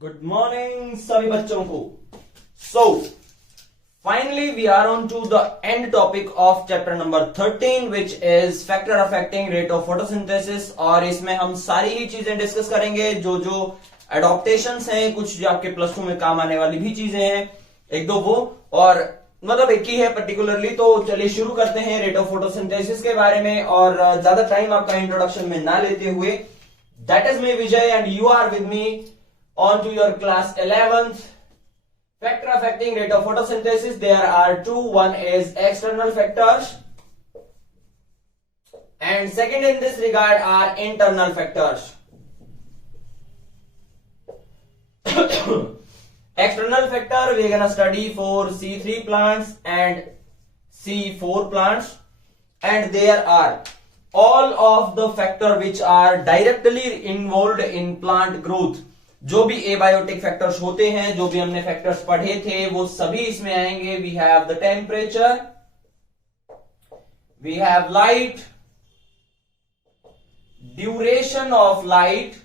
Good morning सभी बच्चों को। So finally we are on to the end topic of chapter number 13 which is factor affecting rate of photosynthesis. और इसमें हम सारी ही चीजें डिस्कस करेंगे जो जो एडॉप्टेशंस हैं, कुछ जो आपके प्लस 2 में काम आने वाली भी चीजें हैं, एक दो वो और मतलब एक ही है पर्टिकुलरली। तो चलिए शुरू करते हैं रेट ऑफ फोटोसिंथेसिस के बारे में। और ज्यादा टाइम आपका इंट्रोडक्शन में ना लेते हुए, that is me Vijay and you are with me on to your class 11th factor affecting rate of photosynthesis. There are two. One is external factors and second in this regard are internal factors. External factor we're gonna study for C3 plants and C4 plants, and there are all of the factor which are directly involved in plant growth. जो भी abiotic factors होते हैं, जो भी हमने फैक्टर्स पढ़े थे, वो सभी इसमें आएंगे। We have the temperature, we have light, duration of light.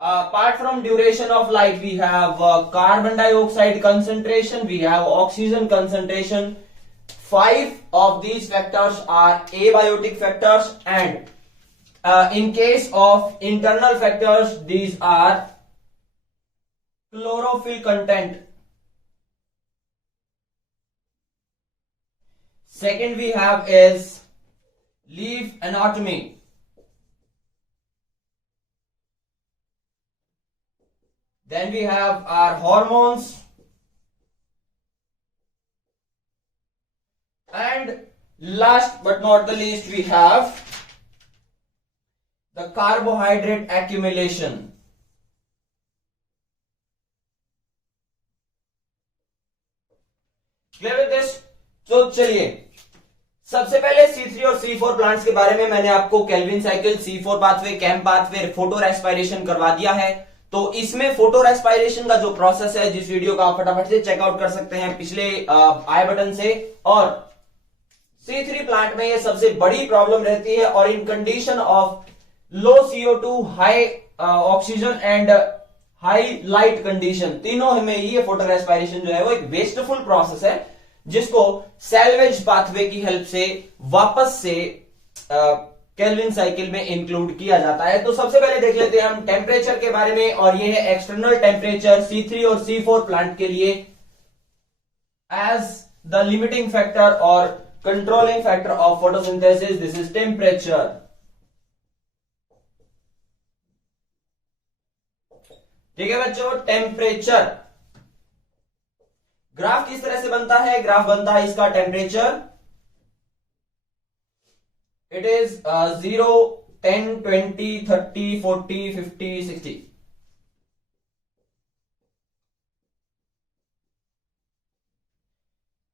Apart from duration of light we have carbon dioxide concentration, we have oxygen concentration. 5 of these factors are abiotic factors, and in case of internal factors, these are chlorophyll content. Second we have is leaf anatomy. Then we have our hormones, and last but not the least we have the carbohydrate accumulation. Clear with this? तो चलिए सबसे पहले C3 और C4 plants के बारे में मैंने आपको Calvin cycle, C4 pathway, camp pathway, photo respiration करवा दिया है। तो इसमें फोटो रेस्पिरेशन का जो प्रोसेस है, जिस वीडियो का आप फटाफट से चेकआउट कर सकते हैं पिछले आई बटन से। और C3 प्लांट में ये सबसे बड़ी प्रॉब्लम रहती है, और in condition of low CO2, high oxygen and high light condition, तीनों में ये फोटो रेस्पिरेशन जो है वो एक वेस्टफुल प्रोसेस है, जिसको सैल्वेज पाथवे की हेल्प से वापस से केल्विन साइकिल में इंक्लूड किया जाता है। तो सबसे पहले देख लेते हैं हम टेम्परेचर के बारे में, और ये है एक्सटर्नल टेम्परेचर C3 और C4 प्लांट के लिए एज द लिमिटिंग फैक्टर और controlling factor of photosynthesis. This is temperature. ठीक है बच्चों, टेम्परेचर ग्राफ किस तरह से बनता है? ग्राफ बनता है इसका temperature, it is 0, 10, 20, 30, 40, 50, 60।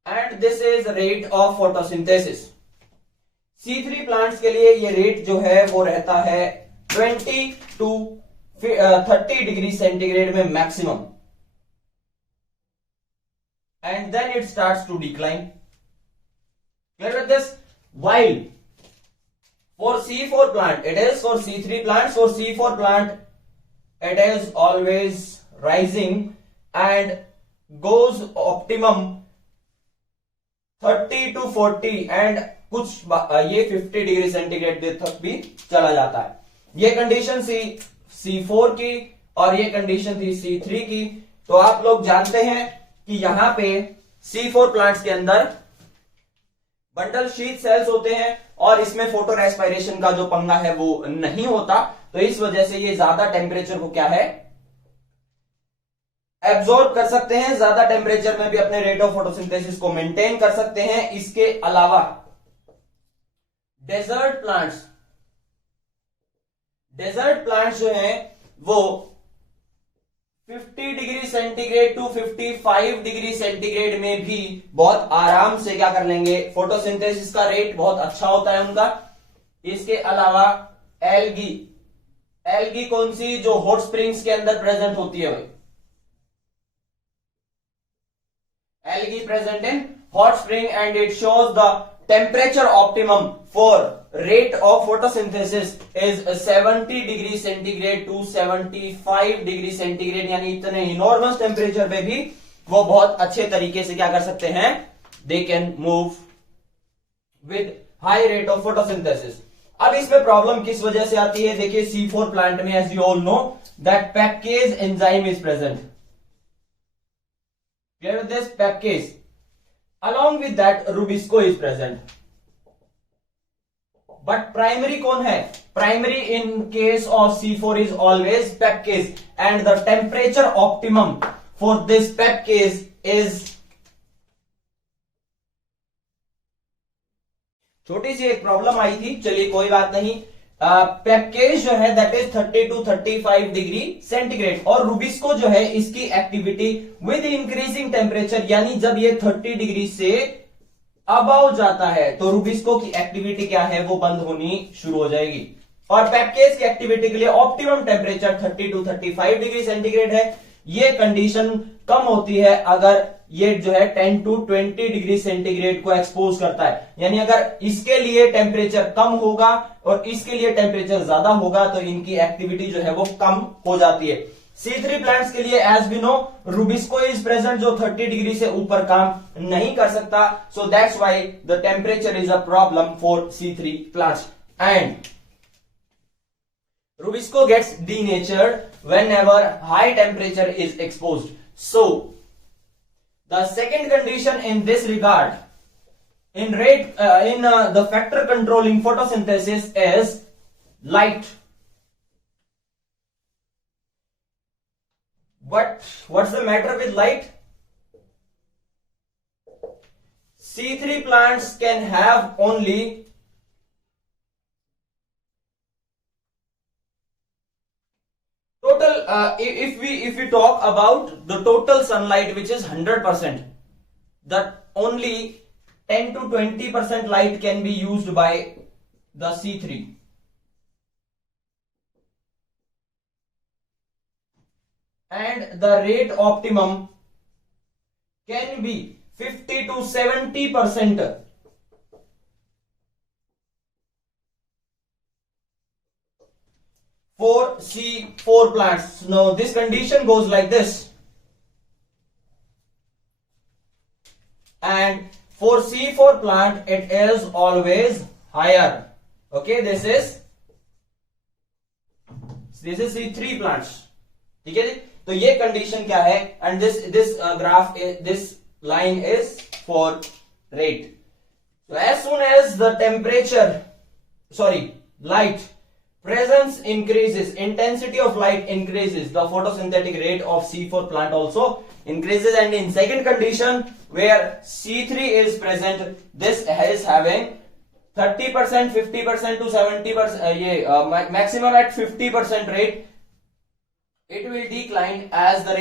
And this is rate of photosynthesis. C3 plants के लिए ये रेट जो है वो रहता है 20 to 30 डिग्री सेंटीग्रेड में maximum, and then it starts to decline. Clear with this? While for C4 plant it is, for C3 plants, for C4 plant it is always rising and goes optimum 30 to 40 and कुछ ये 50 degree centigrade तक भी चला जाता है। ये condition C4 की और ये कंडीशन थी C3 की। तो आप लोग जानते हैं कि यहां पे C4 प्लांट्स के अंदर बंडल शीथ सेल्स होते हैं, और इसमें फोटो रेस्पिरेशन का जो पंगा है वो नहीं होता। तो इस वजह से ये ज्यादा टेम्परेचर को क्या है, एब्जॉर्ब कर सकते हैं, ज्यादा टेम्परेचर में भी अपने रेट ऑफ फोटोसिंथेसिस को मेंटेन कर सकते हैं। इसके अलावा डेजर्ट प्लांट्स जो हैं वो 50 degree centigrade to 55 degree centigrade में भी बहुत आराम से क्या कर लेंगे, फोटोसिंथेसिस का रेट बहुत अच्छा होता है उनका। इसके अलावा एल्गी कौन सी, जो हॉट स्प्रिंग्स के अंदर प्रेजेंट होती है भाई, algae present in hot spring, and it shows the temperature optimum for rate of photosynthesis is 70 degree centigrade to 75 degree centigrade, यानी इतने इनॉर्मस टेम्परेचर पे भी वो बहुत अच्छे तरीके से क्या कर सकते हैं, they can move with high rate of photosynthesis. अब इसमें प्रॉब्लम किस वजह से आती है, देखिए C4 प्लांट में as you all know that package enzyme is present, clear with this, package, along with that Rubisco is present, but primary कौन है, primary in case of C4 is always package and the temperature optimum for this package is, छोटी सी एक प्रॉब्लम आई थी, चलिए कोई बात नहीं, package जो है that is 30 to 35 degree centigrade, और रूबिस्को जो है इसकी एक्टिविटी विद इंक्रीजिंग टेम्परेचर, यानी जब ये 30 डिग्री से अबव जाता है तो रूबिस्को की एक्टिविटी क्या है, वो बंद होनी शुरू हो जाएगी, और पैकेज की एक्टिविटी के लिए optimum temperature 30 to 35 degree centigrade है। ये कंडीशन कम होती है अगर ये जो है 10 टू 20 डिग्री सेंटीग्रेड को एक्सपोज करता है, यानी अगर इसके लिए टेम्परेचर कम होगा और इसके लिए टेम्परेचर ज्यादा होगा तो इनकी एक्टिविटी जो है वो कम हो जाती है। C3 प्लांट्स के लिए as we know rubisco is present जो 30 डिग्री से ऊपर काम नहीं कर सकता, so that's why the temperature is a problem for C3 plants and Rubisco gets denatured whenever high temperature is exposed. So, the second condition in this regard, in the factor controlling photosynthesis is light. But what's the matter with light? C3 plants can have only total, if we talk about the total sunlight which is 100%, that only 10 to 20% light can be used by the C3, and the rate optimum can be 50 to 70% for C4 plants. Now this condition goes like this, and for C4 plant it is always higher. Okay, this is C3 plants, ठीक है जी। तो ये कंडीशन क्या है, and this graph, this line is for rate. So as soon as the light presence increases, intensity of light increases, the photosynthetic rate of C4 plant also increases, and in second condition where C3 is present, this is having 30%, 50% to 70%, maximum at 50% rate, it will decline as the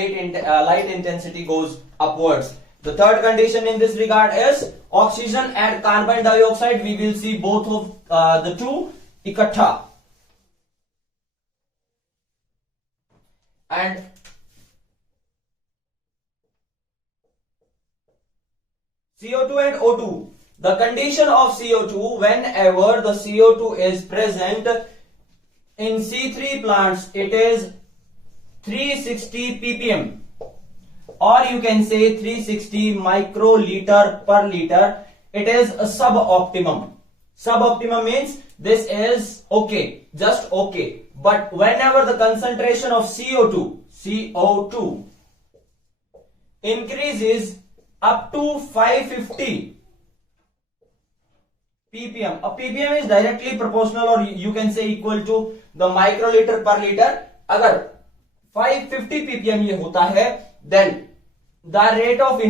light intensity goes upwards. The third condition in this regard is oxygen and carbon dioxide. We will see both of the two ikatha. And CO2 and O2. The condition of CO2, whenever the CO2 is present in C3 plants, it is 360 ppm, or you can say 360 microliter per liter. It is a suboptimum. Suboptimum means this is okay, just okay. But whenever the concentration of CO2 increases up to 550 ppm, a ppm is directly proportional, or you can say equal to the microliter per liter. अगर 550 ppm ये होता है, then the rate of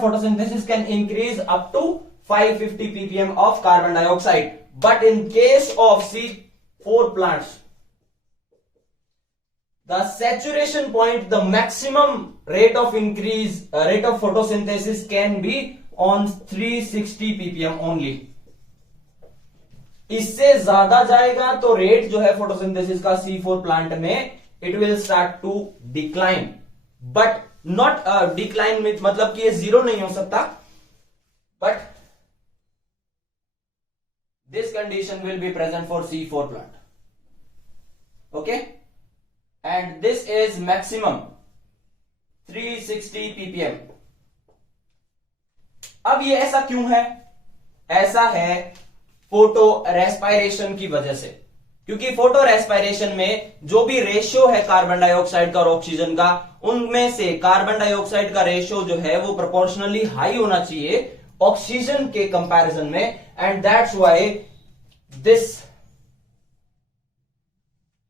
photosynthesis can increase up to 550 ppm of carbon dioxide. But in case of C4 plants, the saturation point, the maximum rate of photosynthesis can be on 360 ppm only. इससे ज्यादा जाएगा तो रेट जो है फोटोसिंथेसिस का C4 plant में it will start to decline, but not decline with मतलब कि ये जीरो नहीं हो सकता, but this condition will be present for C4 plant. Okay, and this is maximum 360 ppm. अब ये ऐसा क्यों है? ऐसा है फोटो रेस्पायरेशन की वजह से, क्योंकि फोटो रेस्पायरेशन में जो भी रेशियो है कार्बन डाइऑक्साइड का और ऑक्सीजन का, उनमें से कार्बन डाइऑक्साइड का रेशियो जो है वो प्रोपोर्शनली हाई होना चाहिए ऑक्सीजन के कंपैरिजन में, and that's why this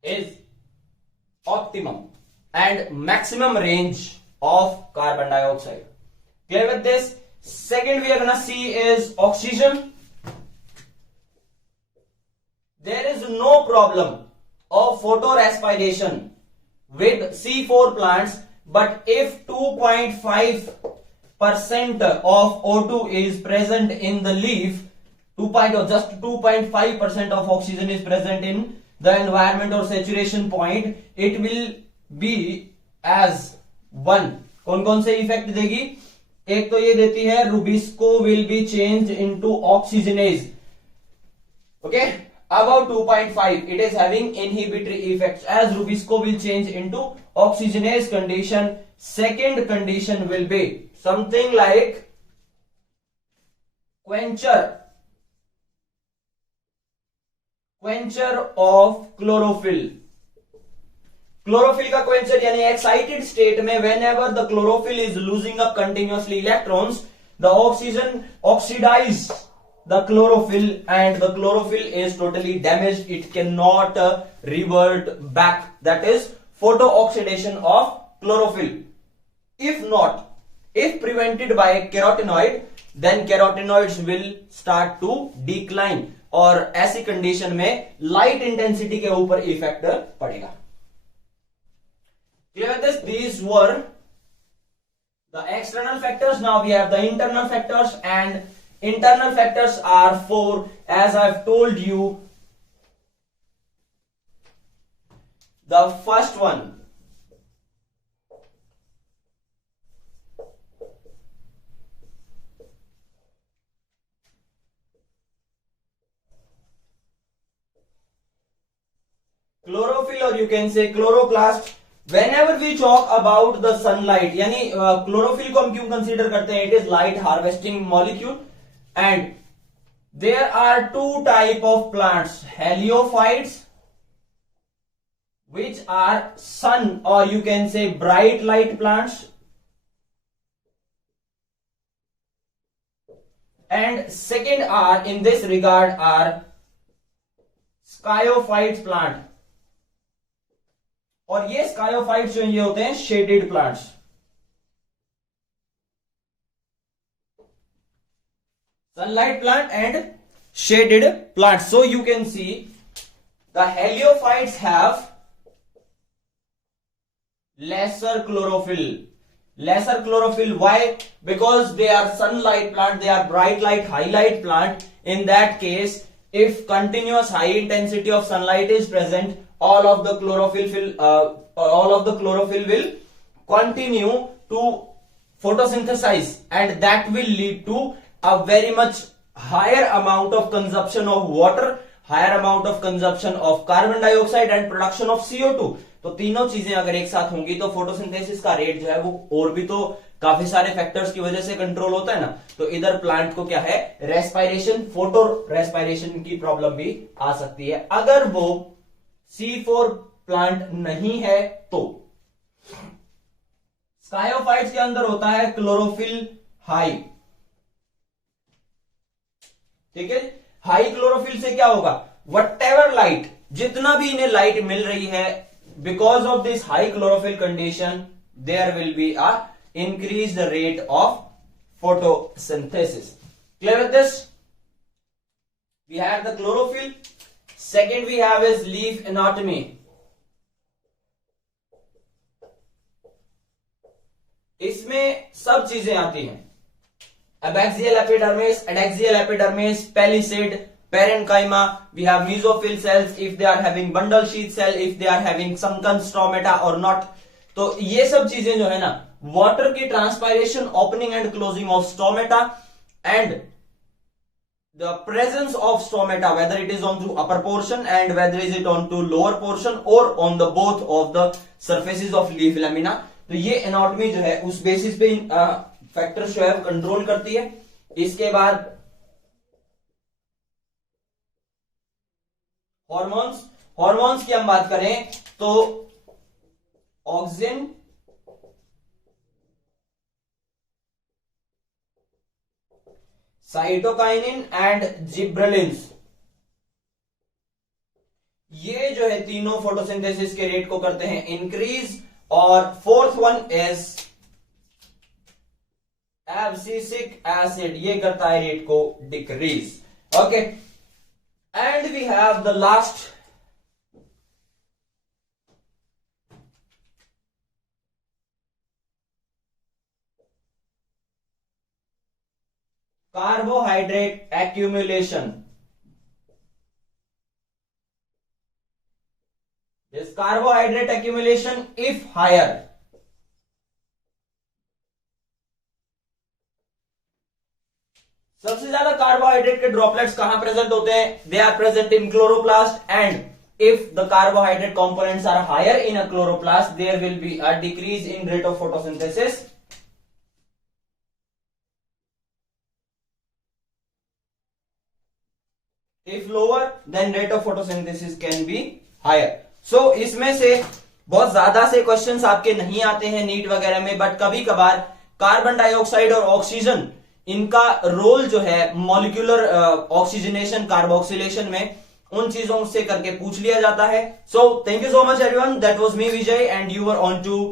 is optimum and maximum range of carbon dioxide. Clear with this? Second we are gonna see is oxygen. There is no problem of photorespiration with C4 plants, but if 2.5% of O2 is present in the leaf, just 2.5% of oxygen is present in the environment or saturation point, it will be as 1. कौन कौन से इफेक्ट देगी? एक तो ये देती है Rubisco will be change into oxygenase. Okay, above 2.5 it is having inhibitory effects as Rubisco will change into oxygenase condition. Second condition will be something like quencher of chlorophyll. Chlorophyll का quencher यानी excited state में whenever the chlorophyll is losing up continuously electrons, the oxygen oxidize the chlorophyll and the chlorophyll is totally damaged. It cannot revert back. That is photooxidation of chlorophyll. If prevented by carotenoid, then carotenoids will start to decline और ऐसी कंडीशन में light intensity के ऊपर इफेक्ट पड़ेगा. Clear this? These were the external factors. Now we have the internal factors, and internal factors are 4, as I've told you. The first one, chlorophyll, or you can say chloroplast. Whenever we talk about the sunlight, यानी chlorophyll को हम क्यों कंसीडर करते हैं? It is light harvesting molecule. And there are two type of plants, heliophytes, which are sun or you can say bright light plants, and second are in this regard are skyophytes plant. और ये skyophytes जो ये होते हैं shaded plants. Sunlight plant and shaded plants. So you can see the heliophytes have lesser chlorophyll. Lesser chlorophyll. Why? Because they are sunlight plant, they are bright light, highlight plant. In that case, if continuous high intensity of sunlight is present, all of the chlorophyll will continue to photosynthesize, and that will lead to a very much higher amount of consumption of water, higher amount of consumption of carbon dioxide and production of CO2. तो तीनों चीजें अगर एक साथ होंगी तो फोटोसिंथेसिस का रेट जो है वो और भी तो काफी सारे फैक्टर्स की वजह से कंट्रोल होता है ना. तो इधर प्लांट को क्या है, रेस्पायरेशन, फोटो रेस्पायरेशन की प्रॉब्लम भी आ सकती है अगर वो C4 प्लांट नहीं है. तो स्कायोफाइट्स के अंदर होता है क्लोरोफिल हाई. ठीक है, हाई क्लोरोफिल से क्या होगा, वटेवर लाइट, जितना भी इन्हें लाइट मिल रही है, because of this high chlorophyll condition there will be a increase the rate of photosynthesis. Clear with this? We have the chlorophyll. Second we have is leaf anatomy. इसमें सब चीजें आती हैं. Abaxial epidermis, adaxial epidermis, palisade, parenchyma. We have mesophyll cells if they are having bundle sheath cell, if they are having sunken stomata or not. तो ये सब चीजें जो है ना, वाटर की transpiration, opening and closing of stomata, and the presence of stomata, whether it is on to upper portion and whether is it on to lower portion or on the both of the surfaces of leaf lamina. तो ये एनाटॉमी जो है उस बेसिस पे फैक्टर जो है कंट्रोल करती है. इसके बाद हॉर्मोन्स की हम बात करें तो ऑक्सिन, साइटोकाइनिन एंड जिब्रेलिन्स, ये जो है तीनों फोटोसिंथेसिस के रेट को करते हैं इंक्रीज. और fourth one is abscisic acid, ये करता है रेट को decrease. Okay, and we have the last carbohydrate accumulation. This carbohydrate accumulation, if higher, सबसे ज्यादा कार्बोहाइड्रेट के ड्रॉपलेट्स कहां प्रेजेंट होते हैं? They are present in chloroplast. And if the carbohydrate components are higher in a chloroplast, there will be a decrease in rate of photosynthesis. If lower, then rate of photosynthesis can be higher. So इसमें से बहुत ज्यादा से क्वेश्चंस आपके नहीं आते हैं नीट वगैरह में, बट कभी कभार कार्बन डाइऑक्साइड और ऑक्सीजन, इनका रोल जो है मॉलिक्यूलर ऑक्सीजनेशन, कार्बोक्सिलेशन में, उन चीजों से करके पूछ लिया जाता है. So thank you so much everyone. That was me Vijay and you were on to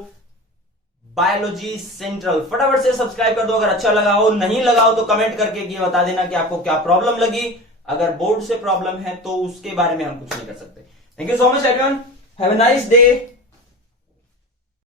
Biology Central. फटाफट से सब्सक्राइब कर दो अगर अच्छा लगा हो. नहीं लगा हो तो कमेंट करके ये बता देना कि आपको क्या प्रॉब्लम लगी. अगर बोर्ड से प्रॉब्लम है तो उसके बारे में हम कुछ नहीं कर सकते. Thank you so much everyone. Have a nice day.